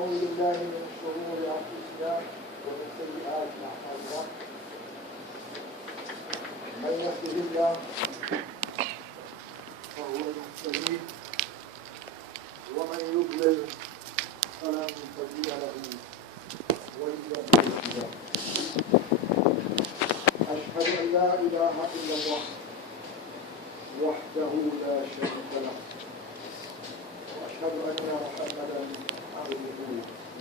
ونعوذ بالله من شرور أنفسنا ومن سيئات أعمالنا. من يهده الله فهو المهتدي ومن يضلل فلن تجد له وليا مرشدا. أشهد أن لا إله إلا الله وحده لا شريك له، وأشهد أن محمدا عبده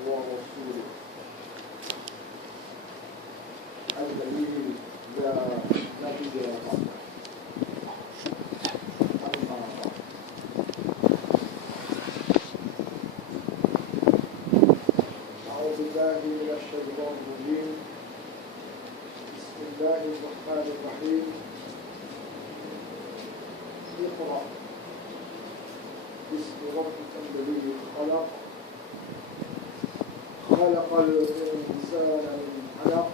ورسوله الذي لا نبي بعده. أما بعد، أعوذ بالله من الشيطان الرجيم. بسم الله الرحمن الرحيم. اقرأ باسم ربك الذي خلق، خلق الإنسان من علق.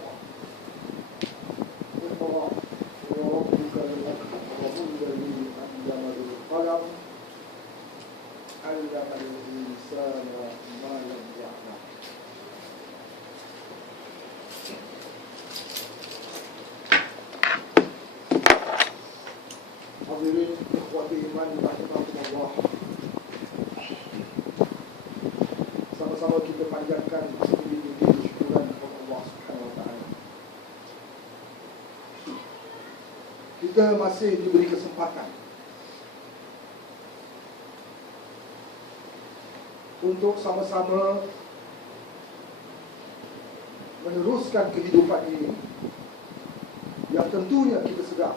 اقرأ وربك الأكرم الذي علم بالقلم، علم الإنسان ما لم يعلم. Hadirin ikhwati iman rahimakumullah, sama-sama kita panjatkan puji-puji syukuran kepada Allah Subhanahu wa taala. Kita masih diberi kesempatan untuk sama-sama meneruskan kehidupan ini yang tentunya kita sedar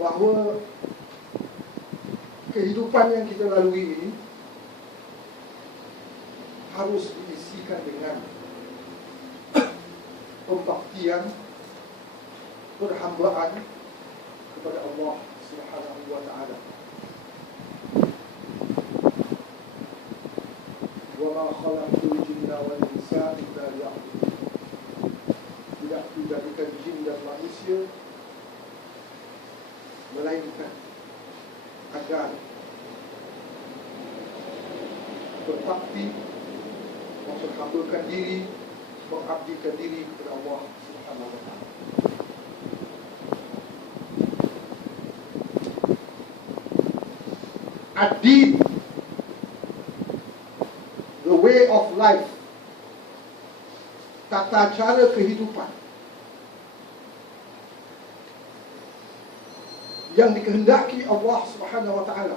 bahawa kehidupan yang kita lalui ini harus diisikan dengan pembaktian, perhambaan kepada Allah Subhanahu wa taala. Wa ma khalaqtul jinna wal insa illa liya'budun. Tidak dijadikan jin dan manusia melainkan agar berbakti, memperhambakan diri, mengabdikan diri kepada Allah Subhanahu wa taala. Ad-din, the way of life, tata cara kehidupan yang dikehendaki Allah Subhanahu wa taala,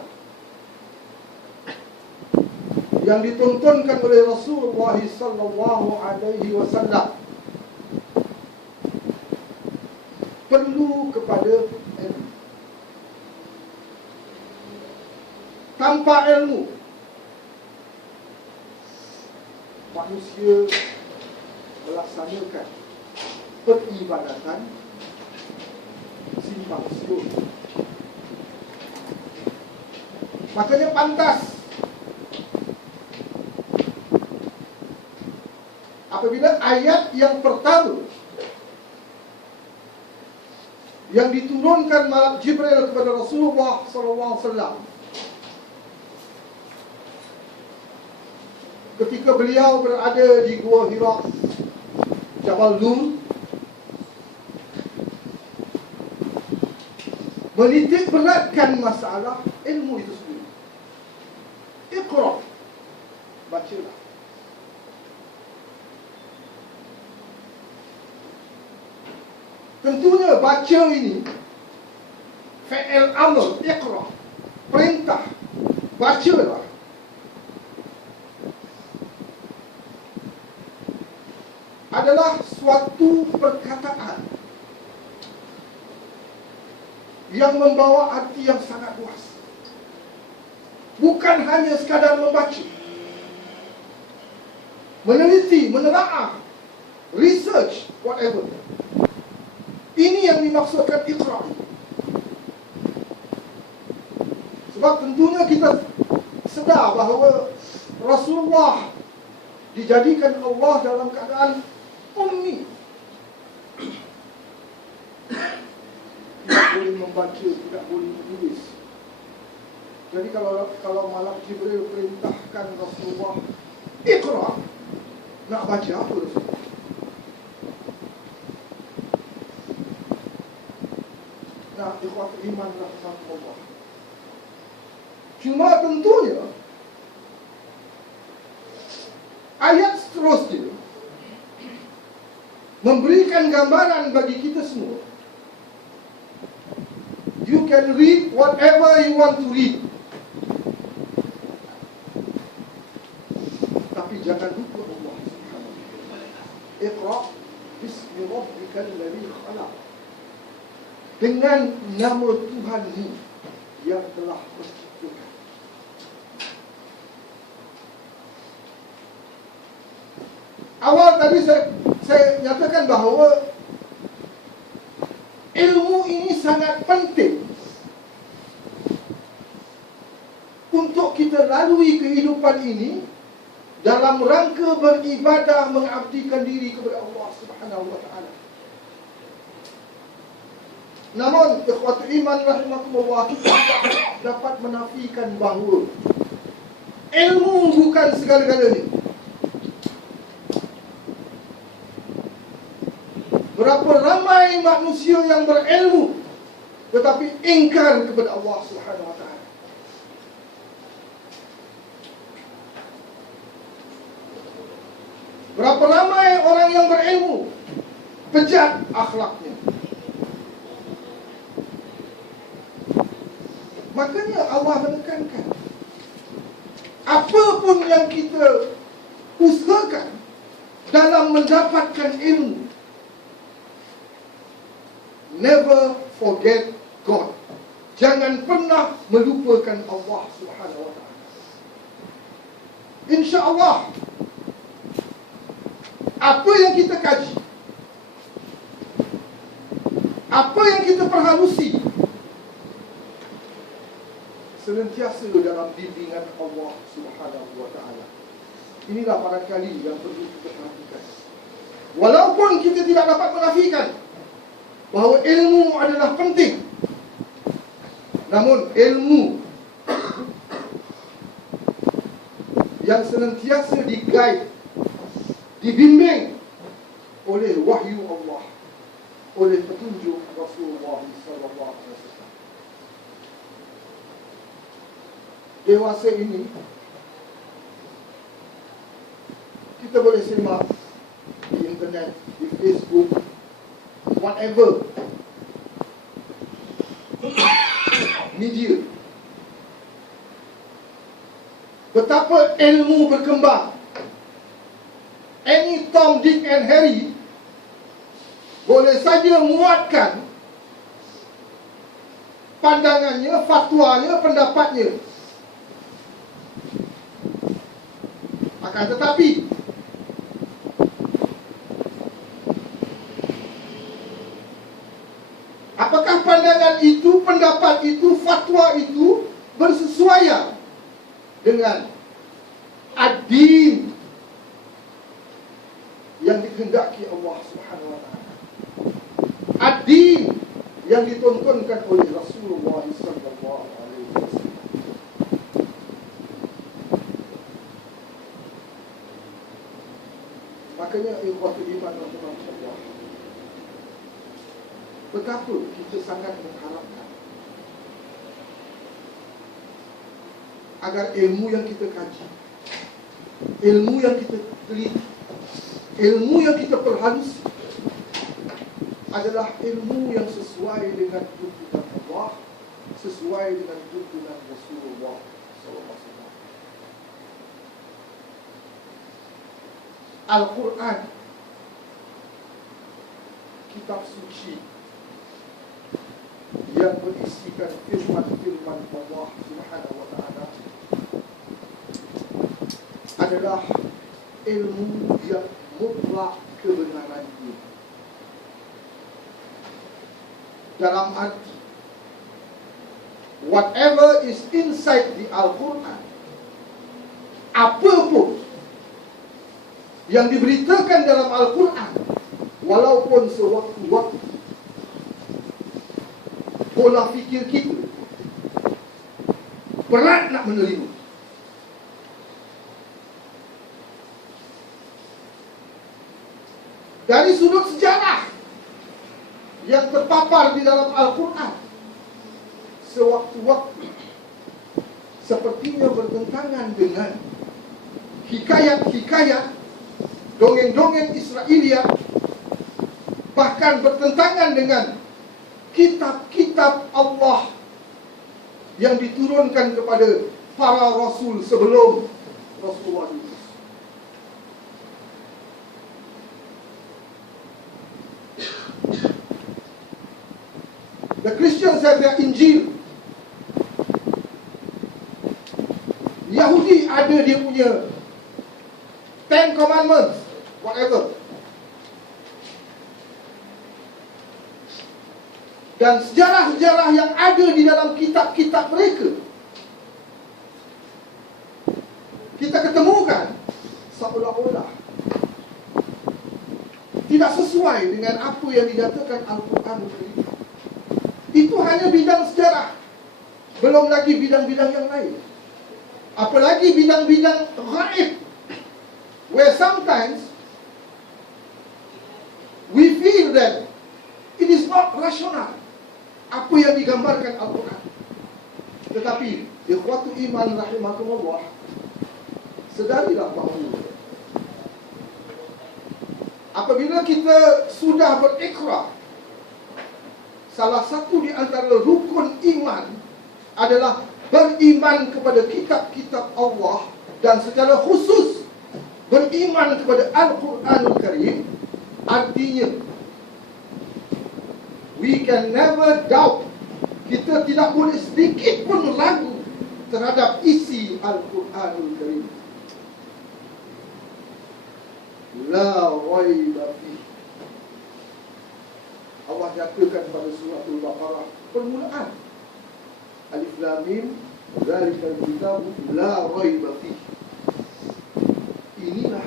yang ditontonkan oleh Rasulullah sallallahu alaihi wasallam, perlu kepada ilmu. Tanpa ilmu, manusia melaksanakan peribadatan simpang siur. Makanya pantas apabila ayat yang pertama yang diturunkan malaikat Jibril kepada Rasulullah SAW ketika beliau berada di Gua Hira, Jabal Nur, menitik beratkan masalah ilmu itu sendiri. Iqra, bacalah. Tentunya baca ini fi'il amr, iqra, perintah, bacalah. Adalah suatu perkataan yang membawa arti yang sangat luas. Bukan hanya sekadar membaca, meneliti, menelaah, research, whatever. Ini yang dimaksudkan iqra. Sebab tentunya kita sedar bahawa Rasulullah dijadikan Allah dalam keadaan ummi. Tidak boleh membaca, tidak boleh menulis. Jadi kalau Malak Jibril perintahkan Rasulullah Iqra, nak baca apa Rasulullah? Nah, ikhwat iman rahmatullah. Cuma tentunya ayat seterusnya memberikan gambaran bagi kita semua. You can read whatever you want to read, tapi jangan lupa Allah Subhanahu wa ta'ala. Iqra bismi rabbikal ladzi khalaq. Dengan nama Tuhanmu yang telah menciptakan. Awal tadi saya nyatakan bahawa ilmu ini sangat penting untuk kita lalui kehidupan ini dalam rangka beribadah, mengabdikan diri kepada Allah Subhanahu wa ta'ala. Namun, ikhwatul iman rahimahumullah, kita dapat menafikan bahawa ilmu bukan segala-galanya. Berapa ramai manusia yang berilmu tetapi ingkar kepada Allah Subhanahu wa ta'ala. Berapa ramai orang yang berilmu bejat akhlaknya. Makanya Allah menekankan, apapun yang kita usahakan dalam mendapatkan ilmu, never forget God. Jangan pernah melupakan Allah Subhanahu wa ta'ala. InsyaAllah, apa yang kita kaji, apa yang kita perhalusi, senantiasa dalam bimbingan Allah Subhanahu wa ta'ala. Inilah barangkali yang perlu kita perhatikan. Walaupun kita tidak dapat menafikan bahawa ilmu adalah penting, namun ilmu yang senantiasa di-guide, dibimbing oleh wahyu Allah, oleh petunjuk Rasulullah sallallahu alaihi wasallam. Dewasa ini kita boleh simak di internet, di Facebook, whatever media, betapa ilmu berkembang. Any Tom, Dick and Harry boleh saja muatkan pandangannya, fatwanya, pendapatnya. Akan tetapi apakah pandangan itu, pendapat itu, fatwa itu bersesuaian dengan ad-din yang dikehendaki Allah Subhanahu wa ta'ala, ad-din yang ditontonkan oleh Rasulullah sallallahu alaihi wasallam? Makanya ikhwatul iman rahimahullah, betapa kita sangat mengharapkan agar ilmu yang kita kaji, ilmu yang kita teliti, ilmu yang kita perhalusi adalah ilmu yang sesuai dengan tuntunan Allah, sesuai dengan tuntunan Rasulullah SAW. Al-Quran, kitab suci yang berisikan firman-firman Allah Subhanahu wa ta'ala, adalah ilmu yang mutlak kebenarannya. Dalam arti, whatever is inside the Al-Quran, apapun yang diberitakan dalam Al-Quran, walaupun sewaktu-waktu pola fikir kita berat nak menerima. Dari sudut sejarah yang terpapar di dalam Al-Quran, sewaktu-waktu sepertinya bertentangan dengan hikayat-hikayat, dongeng-dongeng Israelia, bahkan bertentangan dengan kitab-kitab Allah yang diturunkan kepada para rasul sebelum Rasulullah itu. The Christians have their Injil. Yahudi ada dia punya Ten Commandments, whatever. Dan sejarah-sejarah yang ada di dalam kitab-kitab mereka, kita ketemukan seolah-olah tidak sesuai dengan apa yang dinyatakan Al-Quran. Itu hanya bidang sejarah, belum lagi bidang-bidang yang lain. Apalagi bidang-bidang ghaib, where sometimes we feel that it is not rational apa yang digambarkan Al-Quran. Tetapi ikhwatu iman rahimakumullah, sedarilah bahawa apabila kita sudah berikrar, salah satu di antara rukun iman adalah beriman kepada kitab-kitab Allah, dan secara khusus beriman kepada Al-Quranul Karim. Artinya we can never doubt, kita tidak boleh sedikit pun ragu terhadap isi Al-Quranul Karim. La raiba fihi. Allah nyatakan pada surah Al-Baqarah permulaan, Alif Lam Mim, Zalikal Kitabu la raiba fihi. Inilah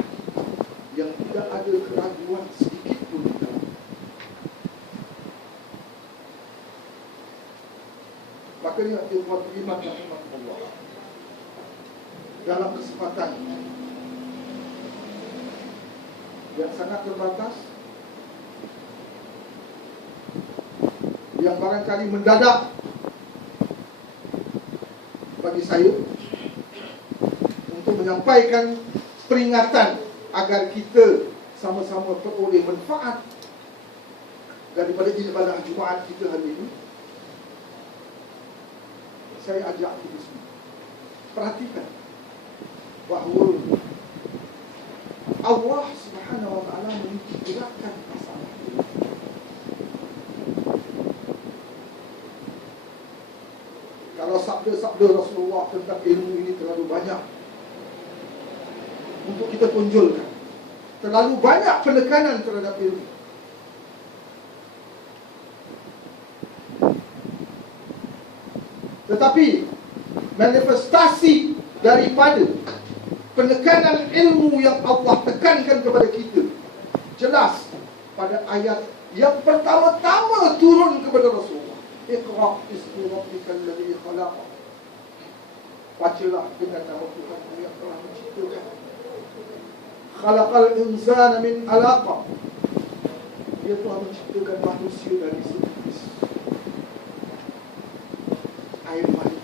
yang tidak ada keraguan sedikit pun di dalam. Makanya ikhwatu iman rahimahullah, dalam kesempatan yang sangat terbatas, yang barangkali mendadak bagi saya, untuk menyampaikan peringatan agar kita sama-sama peroleh manfaat daripada ibadah Jumaat kita hari ini, saya ajak kita semua perhatikan bahawa Allah Subhanahu wa ta'ala menyediakan masalah. Kalau sabda-sabda Rasulullah tentang ilmu ini terlalu banyak untuk kita punjulkan, terlalu banyak penekanan terhadap ilmu. Tetapi manifestasi daripada penekanan ilmu yang Allah tekankan kepada kita jelas pada ayat yang pertama-tama turun kepada Rasulullah. Iqra' bismi rabbikal ladzi khalaq. Bacalah dengan nama Tuhan yang telah menciptakan. Khalaqal insana min 'alaq. Dia telah menciptakan manusia dari setetes air mani.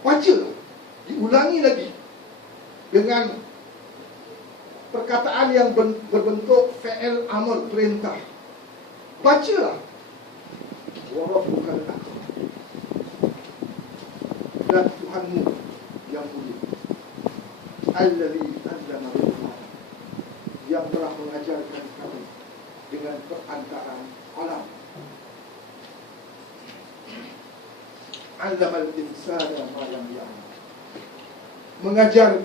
Baca, diulangi lagi dengan perkataan yang berbentuk fi'il amr, perintah. Bacalah. Wa rabbukal akram. Dan Tuhanmu yang mulia. Allazi 'allama bil qalam. Yang telah mengajarkan kami dengan perantaraan qalam. 'Allamal insana ma lam ya'lam. Mengajar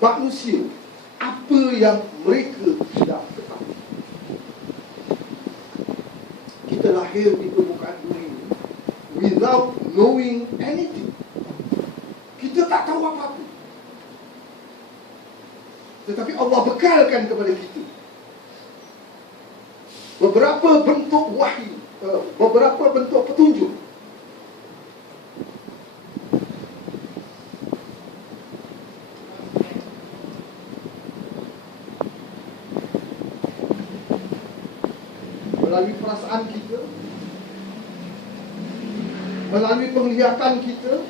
manusia apa yang mereka tidak ketahui. Kita lahir di permukaan dunia without knowing anything. Kita tak tahu apa-apa. Tetapi Allah bekalkan kepada kita beberapa bentuk wahyu, beberapa bentuk petunjuk melalui perasaan kita, melalui penglihatan kita.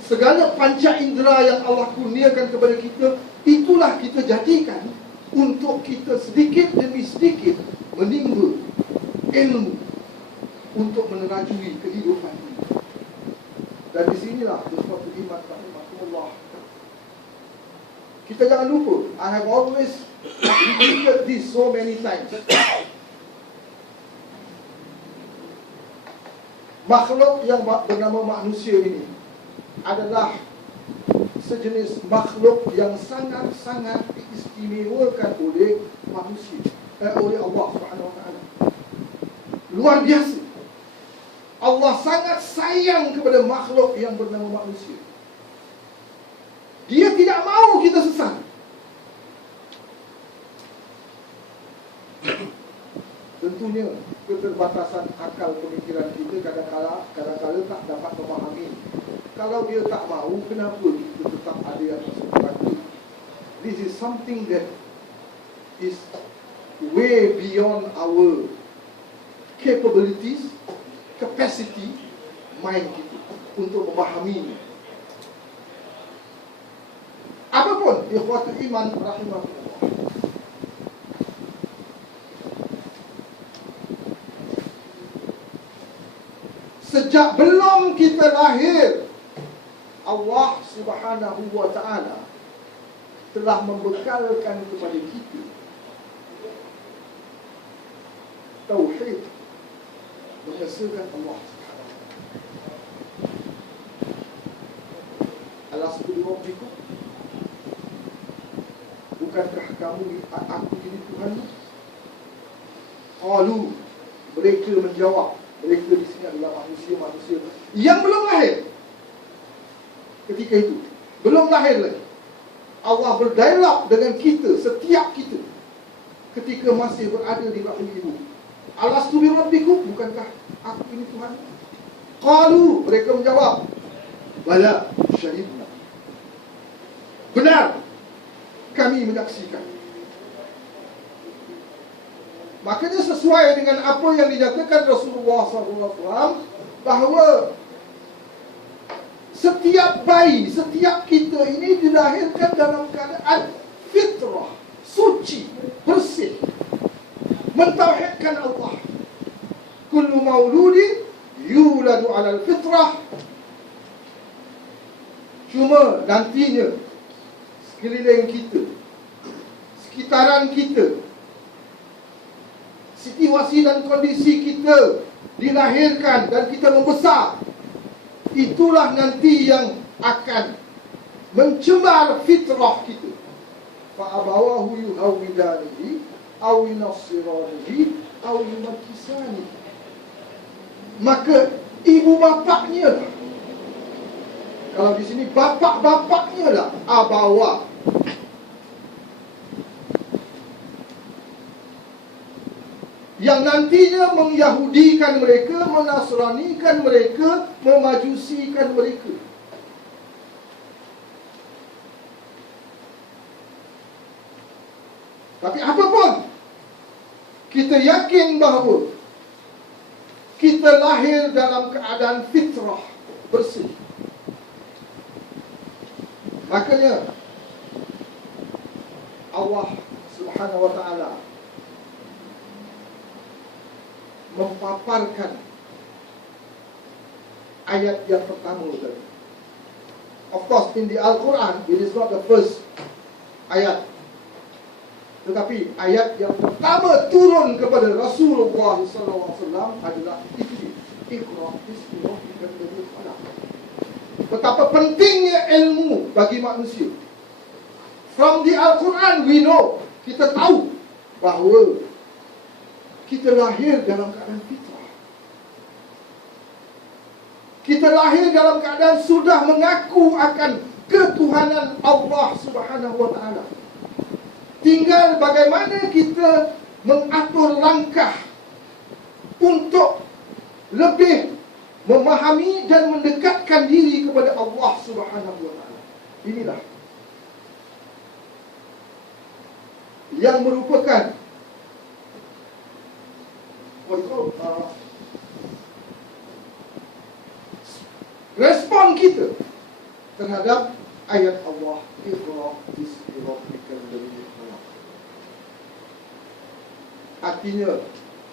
Segala panca indera yang Allah kurniakan kepada kita, itulah kita jadikan untuk kita sedikit demi sedikit menimba ilmu untuk menerajui kehidupan ini. Dan di sinilah ikhwatul iman rahimahullah, kita jangan lupa, I have always repeated this so many times. Makhluk yang bernama manusia ini adalah sejenis makhluk yang sangat-sangat diistimewakan oleh manusia, oleh Allah Subhanahu Wa Taala. Luar biasa. Allah sangat sayang kepada makhluk yang bernama manusia. Dia tidak mahu kita sesat. Tentunya keterbatasan akal pemikiran kita kadang-kala tak dapat memahami. Kalau dia tak mahu, kenapa kita tetap ada yang sesuatu? This is something that is way beyond our capabilities, capacity, mind kita untuk memahaminya. Apapun ikhwatul iman rahimahullah, sejak belum kita lahir, Allah Subhanahu Wa Taala telah membekalkan kepada kita tauhid, mengesahkan Allah Subhanahu Wa Taala. Alastu bi rabbikum, bukankah kamu aku ini Tuhan? Qalu, mereka menjawab, mereka di sini adalah manusia-manusia yang belum lahir. Ketika itu belum lahir lagi, Allah berdialog dengan kita, setiap kita, ketika masih berada di rahim ibu. Alastu bi rabbikum, bukankah aku ini Tuhan? Qalu, mereka menjawab, bala syahidna, benar, kami menyaksikan. Makanya sesuai dengan apa yang dinyatakan Rasulullah SAW, bahawa setiap bayi, setiap kita ini dilahirkan dalam keadaan fitrah, suci, bersih, mentauhidkan Allah. Kullu mauludin yuladu alal fitrah. Cuma nantinya sekeliling kita, sekitaran kita, situasi dan kondisi kita dilahirkan dan kita membesar, itulah nanti yang akan mencemar fitrah kita. Fa'abawahu yuhawidanihi aw yunassiranihi aw yumakkisanihi. Maka ibu bapaknya lah, kalau di sini bapak-bapaknya lah abawa, yang nantinya mengyahudikan mereka, menasranikan mereka, memajusikan mereka. Tapi apapun, kita yakin bahawa kita lahir dalam keadaan fitrah, bersih. Makanya Allah Subhanahu Wa Taala memaparkan ayat yang pertama tadi. Of course, in the Al-Quran, it is not the first ayat, tetapi ayat yang pertama turun kepada Rasulullah SAW adalah Iqra bismi rabbikal ladzi khalaq. Betapa pentingnya ilmu bagi manusia. From the Al-Quran we know, kita tahu bahawa kita lahir dalam keadaan fitrah. Kita lahir dalam keadaan sudah mengaku akan ketuhanan Allah Subhanahu Wa Taala. Tinggal bagaimana kita mengatur langkah untuk lebih memahami dan mendekatkan diri kepada Allah Subhanahu Wa Taala. Inilah yang merupakan betul respon kita terhadap ayat Allah, Iqra bismi rabbikal ladzi khalaq. Artinya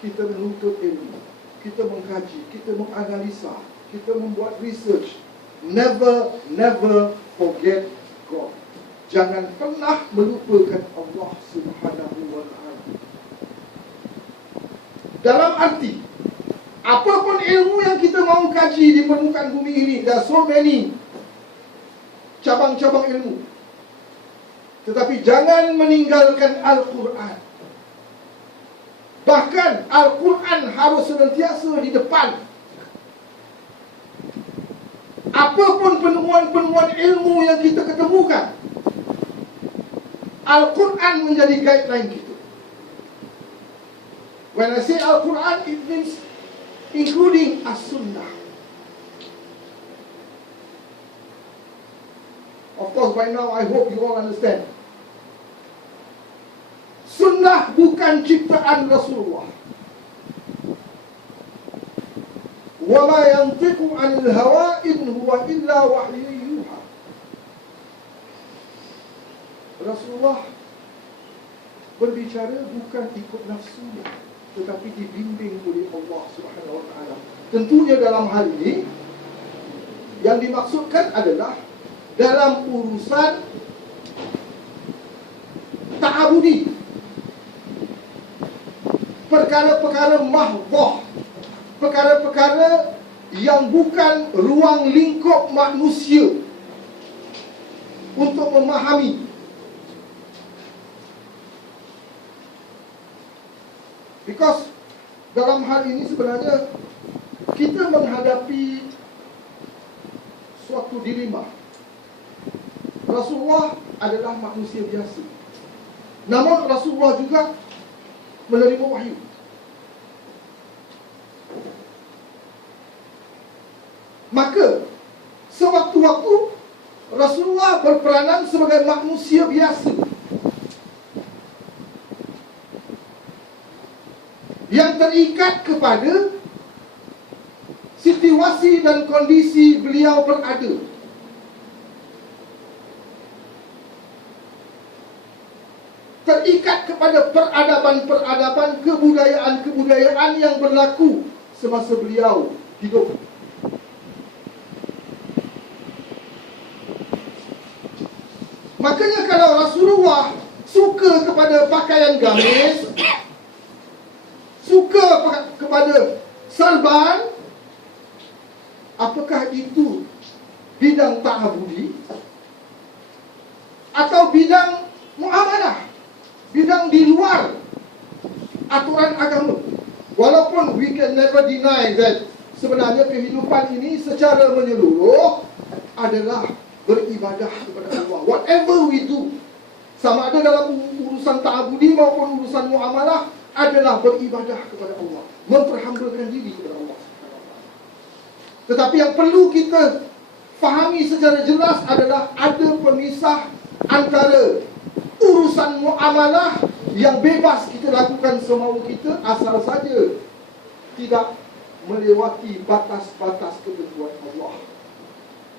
kita menuntut ilmu, kita mengkaji, kita menganalisa, kita membuat research. Never forget God. Jangan pernah melupakan Allah Subhanahu wa ta'ala. Dalam arti, apapun ilmu yang kita mahu kaji di permukaan bumi ini, there are so many cabang-cabang ilmu. Tetapi jangan meninggalkan Al-Quran. Bahkan Al-Quran harus senantiasa di depan. Apapun penemuan-penemuan ilmu yang kita ketemukan, Al-Quran menjadi guideline kita. When I say Al-Quran, it means including As-Sunnah. Of course, by now I hope you all understand. Sunnah bukan ciptaan Rasulullah. Wa ma yantiqu 'anil hawa in huwa illa wahyu yuha. Rasulullah berbicara bukan ikut nafsunya, tetapi dibimbing oleh Allah Subhanahu wa ta'ala. Tentunya dalam hal ini yang dimaksudkan adalah dalam urusan ta'abudi, perkara-perkara mahdhah, perkara-perkara yang bukan ruang lingkup manusia untuk memahami. Because dalam hal ini sebenarnya kita menghadapi suatu dilema. Rasulullah adalah manusia biasa, namun Rasulullah juga menerima wahyu. Maka sewaktu-waktu Rasulullah berperanan sebagai manusia biasa yang terikat kepada situasi dan kondisi beliau berada. Terikat kepada peradaban-peradaban, kebudayaan-kebudayaan yang berlaku semasa beliau hidup. Makanya kalau Rasulullah suka kepada pakaian gamis, suka kepada serban, apakah itu bidang ta'abudi atau bidang muamalah, bidang di luar aturan agama? Walaupun we can never deny that sebenarnya kehidupan ini secara menyeluruh adalah beribadah kepada Allah. Whatever we do, sama ada dalam urusan ta'abudi maupun urusan muamalah, adalah beribadah kepada Allah, memperhambakan diri kepada Allah. Tetapi yang perlu kita fahami secara jelas adalah ada pemisah antara urusan muamalah yang bebas kita lakukan semau kita, asal saja tidak melewati batas-batas ketentuan Allah,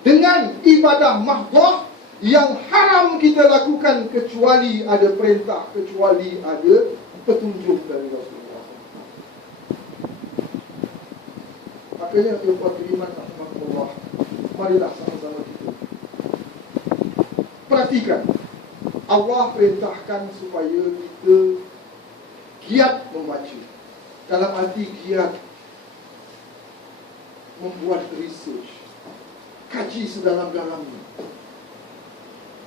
dengan ibadah mahdhah yang haram kita lakukan kecuali ada perintah, kecuali ada petunjuk dari Rasulullah. Makanya ikhwat iman rahmatullah, marilah sama-sama kita perhatikan. Allah perintahkan supaya kita giat membaca, dalam arti giat membuat research, kaji sedalam-dalamnya,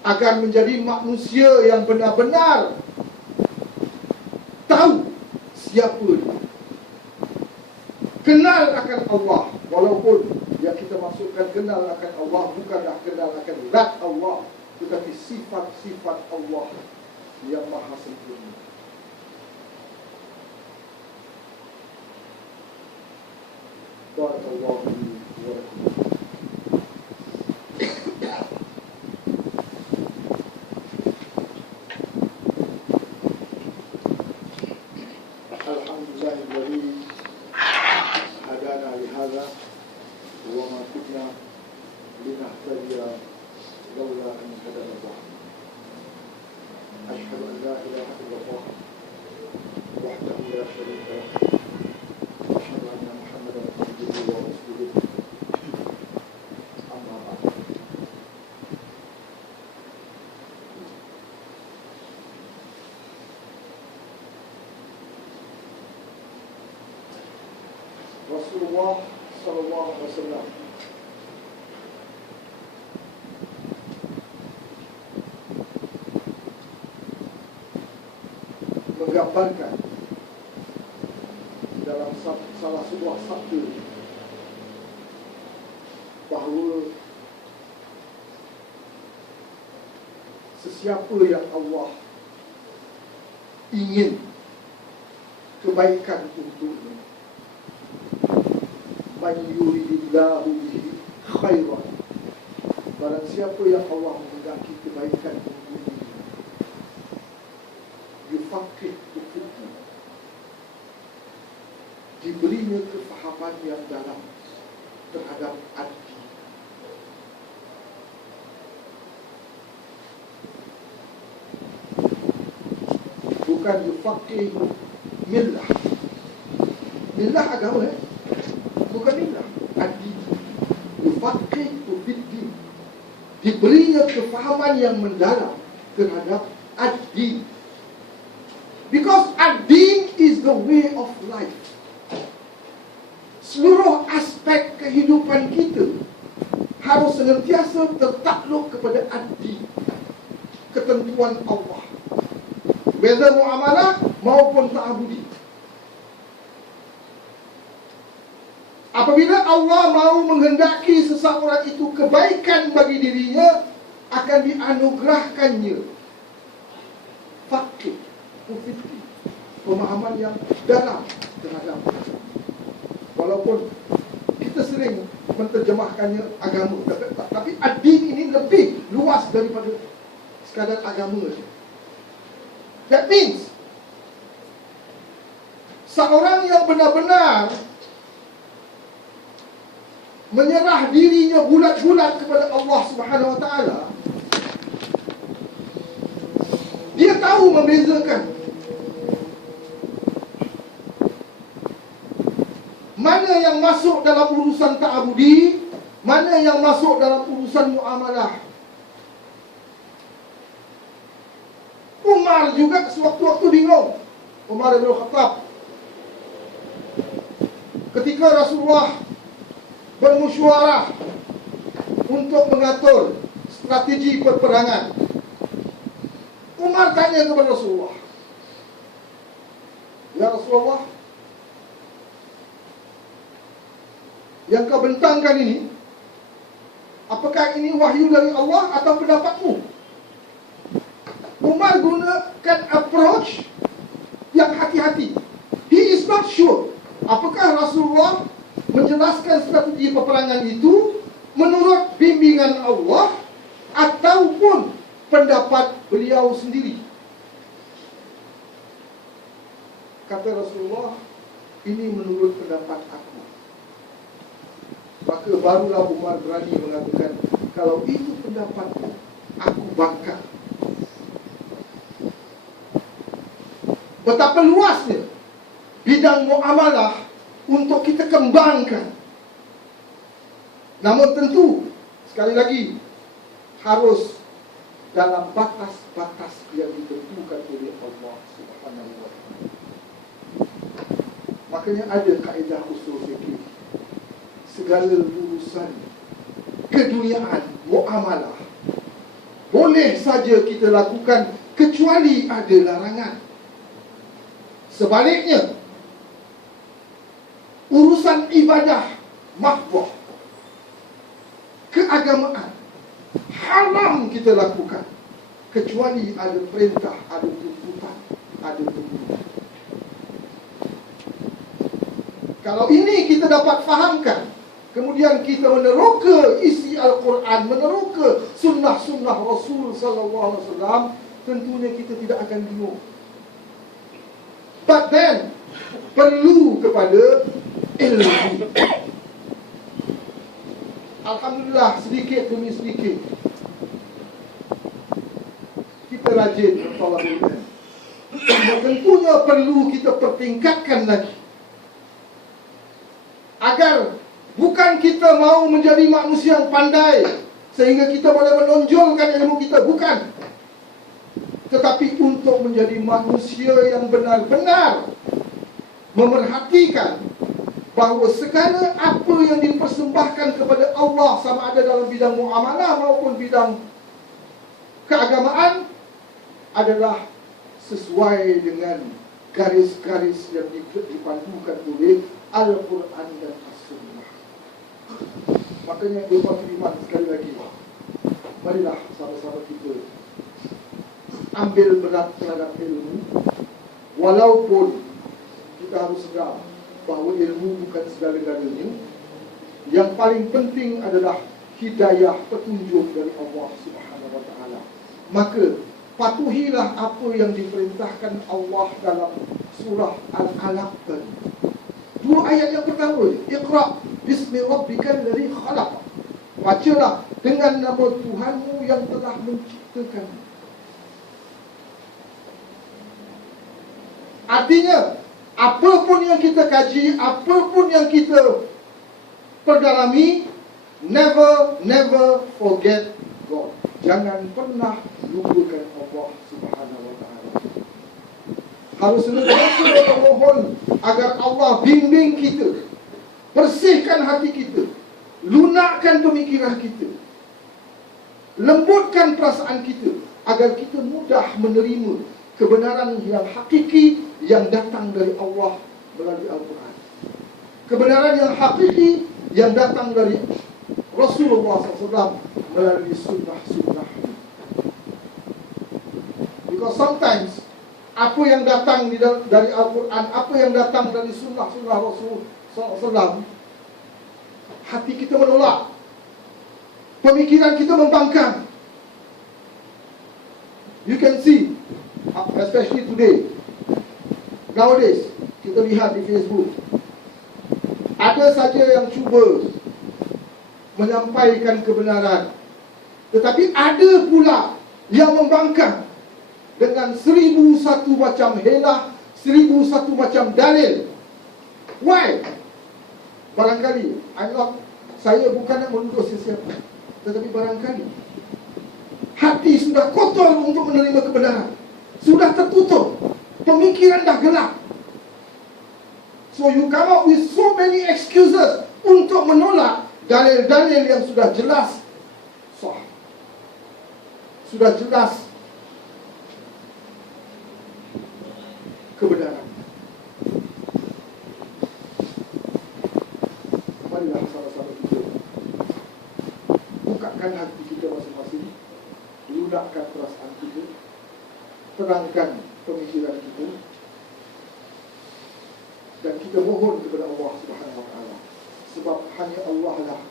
agar menjadi manusia yang benar-benar tahu siapa dia, kenal akan Allah. Walaupun yang kita maksudkan kenal akan Allah bukanlah kenal akan zat Allah, tetapi sifat-sifat Allah yang maha sempurna. Barakallahu fiikum wa lakum. Alhamdulillahilladzi هدانا لهذا وما كنا لنهتدي لولا أن هدانا الله. أشهد أن لا إله إلا الله وحده لا شريك له وأشهد أن محمدا عبده ورسوله. أما بعد. Rasulullah sallallahu alaihi wasallam menggambarkan dalam salah sebuah sabda bahawa sesiapa yang Allah ingin kebaikan untuknya, man yuridillahu bihi khairan, barang siapa yang Allah menghendaki kebaikan untuknya, yufaqihu fiddin, diberinya kefahaman yang dalam terhadap ad-din. Bukan yufaqihu millah. Millah agama, bukan millah, ad-din. Yufaqihu fiddin, diberinya kefahaman yang mendalam terhadap ad-din. Because ad-din is the way of life. Seluruh aspek kehidupan kita harus senantiasa tertakluk kepada ad-din, ketentuan Allah, whether muamalah maupun ta'abudi. Apabila Allah mahu menghendaki seseorang itu kebaikan bagi dirinya, akan dianugerahkannya faqih, pemahaman yang dalam terhadap agama. Walaupun kita sering menterjemahkannya agama, tapi ad-din ini lebih luas daripada sekadar agama saja. That means seorang yang benar-benar menyerah dirinya bulat-bulat kepada Allah Subhanahu Wa Taala, dia tahu membezakan mana yang masuk dalam urusan ta'abudi, mana yang masuk dalam urusan muamalah. Umar juga sewaktu-waktu bingung. Umar bin Khattab, ketika Rasulullah bermusyawarah untuk mengatur strategi peperangan, Umar tanya kepada Rasulullah, "Ya Rasulullah, yang kau bentangkan ini, apakah ini wahyu dari Allah atau pendapatmu?" Umar gunakan approach yang hati-hati. He is not sure apakah Rasulullah menjelaskan strategi peperangan itu menurut bimbingan Allah ataupun pendapat beliau sendiri. Kata Rasulullah, "Ini menurut pendapat aku." Maka barulah Umar berani mengatakan, "Kalau itu pendapatmu, aku bangkang." Betapa luasnya bidang muamalah untuk kita kembangkan. Namun tentu, sekali lagi, harus dalam batas-batas yang ditentukan oleh Allah Subhanahu Wa Taala. Makanya ada kaedah usul fikih. Segala urusan keduniaan, muamalah, boleh saja kita lakukan kecuali ada larangan. Sebaliknya, urusan ibadah mahdoh, keagamaan, haram kita lakukan kecuali ada perintah, ada tuntutan, ada tuntutan. Kalau ini kita dapat fahamkan, kemudian kita meneroka isi Al-Quran, meneroka sunnah-sunnah Rasul sallallahu alaihi wasallam, tentunya kita tidak akan bingung. But then, perlu kepada ilmu. Alhamdulillah, sedikit demi sedikit kita rajin bertolak ilmu. Tentunya perlu kita pertingkatkan lagi, agar bukan kita mau menjadi manusia yang pandai sehingga kita boleh menonjolkan ilmu kita, bukan. Tetapi untuk menjadi manusia yang benar-benar memerhatikan bahawa segala apa yang dipersembahkan kepada Allah, sama ada dalam bidang muamalah maupun bidang keagamaan, adalah sesuai dengan garis-garis yang dipandukan oleh Al-Quran dan As-Sunnah. Makanya Bapak Firman, sekali lagi, marilah sama-sama kita ambil berat terhadap ilmu. Walaupun kita harus sedar bahawa ilmu bukan segala-galanya. Yang paling penting adalah hidayah, petunjuk dari Allah Subhanahu wa ta'ala. Maka patuhilah apa yang diperintahkan Allah dalam surah Al-Alaq tadi. Dua ayat yang pertama, Iqra bismi rabbikal ladzi khalaq. Bacalah dengan nama Tuhanmu yang telah menciptakan. Artinya, apapun yang kita kaji, apapun yang kita perdalami, never forget God. Jangan pernah lupakan Allah Subhanahu wa ta'ala. Harus sentiasa memohon agar Allah bimbing kita, bersihkan hati kita, lunakkan pemikiran kita, lembutkan perasaan kita, agar kita mudah menerima kebenaran yang hakiki yang datang dari Allah melalui Al-Quran. Kebenaran yang hakiki yang datang dari Rasulullah SAW melalui sunnah-sunnah. Because sometimes apa yang datang dari Al-Quran, apa yang datang dari sunnah-sunnah Rasul SAW, hati kita menolak, pemikiran kita membangkang. You can see, especially today, nowadays, kita lihat di Facebook, ada saja yang cuba menyampaikan kebenaran, tetapi ada pula yang membangkang dengan 1001 macam helah, 1001 macam dalil. Why? Barangkali, saya bukan nak menuduh sesiapa, tetapi barangkali hati sudah kotor untuk menerima kebenaran, sudah tertutup, pemikiran dah gelap. So you come up with so many excuses untuk menolak dalil-dalil yang sudah jelas sah, sudah jelas kebenaran. Marilah sama-sama kita bukakan hati kita masing-masing, lunakkan perasaan kita, terangkan pemikiran kita, dan kita mohon kepada Allah Subhanahu wa ta'ala. Sebab hanya Allah lah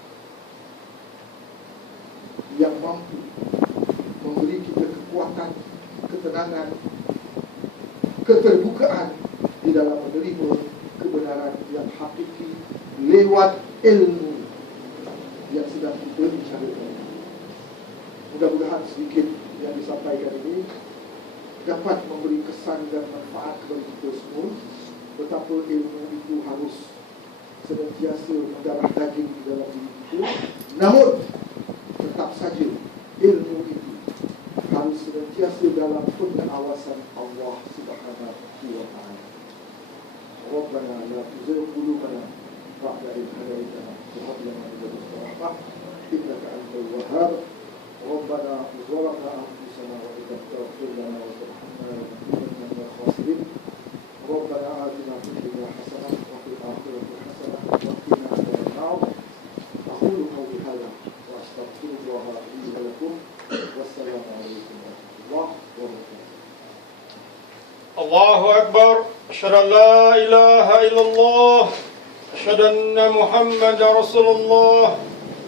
yang mampu memberi kita kekuatan, ketenangan, keterbukaan di dalam menerima kebenaran yang hakiki lewat ilmu yang sedang kita bicarakan. Mudah-mudahan sedikit yang disampaikan ini dapat memberi kesan dan manfaat kepada kita semua. Betapa ilmu itu harus senantiasa mendarah daging di dalam diri kita. Namun tetap saja ilmu itu harus senantiasa dalam pengawasan Allah Subhanahu wa ta'ala. Rabbana la tuzigh qulubana ba'da idh hadaytana wa hab lana min ladunka rahmah innaka antal wahhab. Rabbana zalamna anfusana wa idh lam taghfir lana wa tarhamna lanakunanna minal khasirin. ربنا آتنا في الدنيا حسنة وفي الآخرة حسنة وقنا عذاب النار. أقول قولي هذا وأستغفر الله لي ولكم والسلام عليكم ورحمة الله وبركاته. الله أكبر. أشهد أن لا إله إلا الله. أشهد أن محمد رسول الله.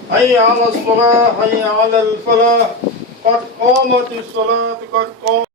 حي على الصلاة حي على الفلاح. قد قامت الصلاة قد قامت